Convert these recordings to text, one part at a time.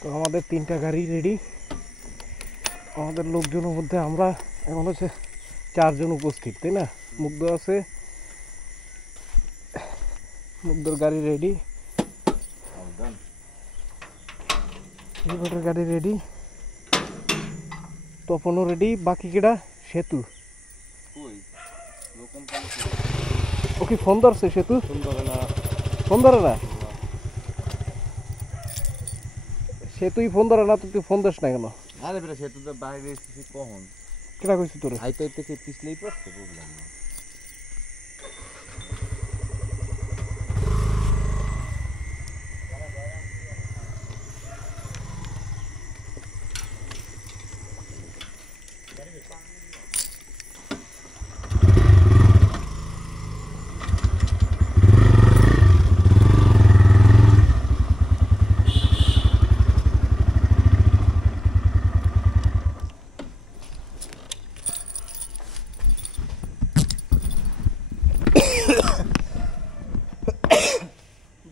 তো আমাদের 3টা গাড়ি রেডি। আমাদের লোকজনের মধ্যে আমরা এখন হচ্ছে 4 জন উপস্থিত, তাই না? মুগ্ধ আছে, মুগ্ধর গাড়ি রেডি, রিপোর্টের গাড়ি রেডি, তপনও রেডি। বাকি কেডা? সেতু। ও কি ফোন ধরছে? সেতু ফোন ধরে না? সেতুই ফোন ধরে না তো তুই ফোন দিস না কেন? আরে বেটা সেতু তো বাইরে এসেছি কখন? কেডা কইছি তোরে? আইতে আইতে সে পিছলেই পড়ছে, বুঝলাম না।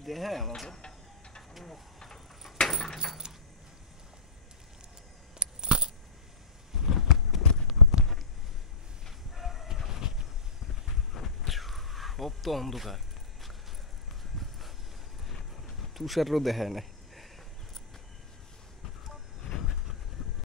দেখায় আমাদের সব তো অন্ধকার, তুষারও দেখায় না।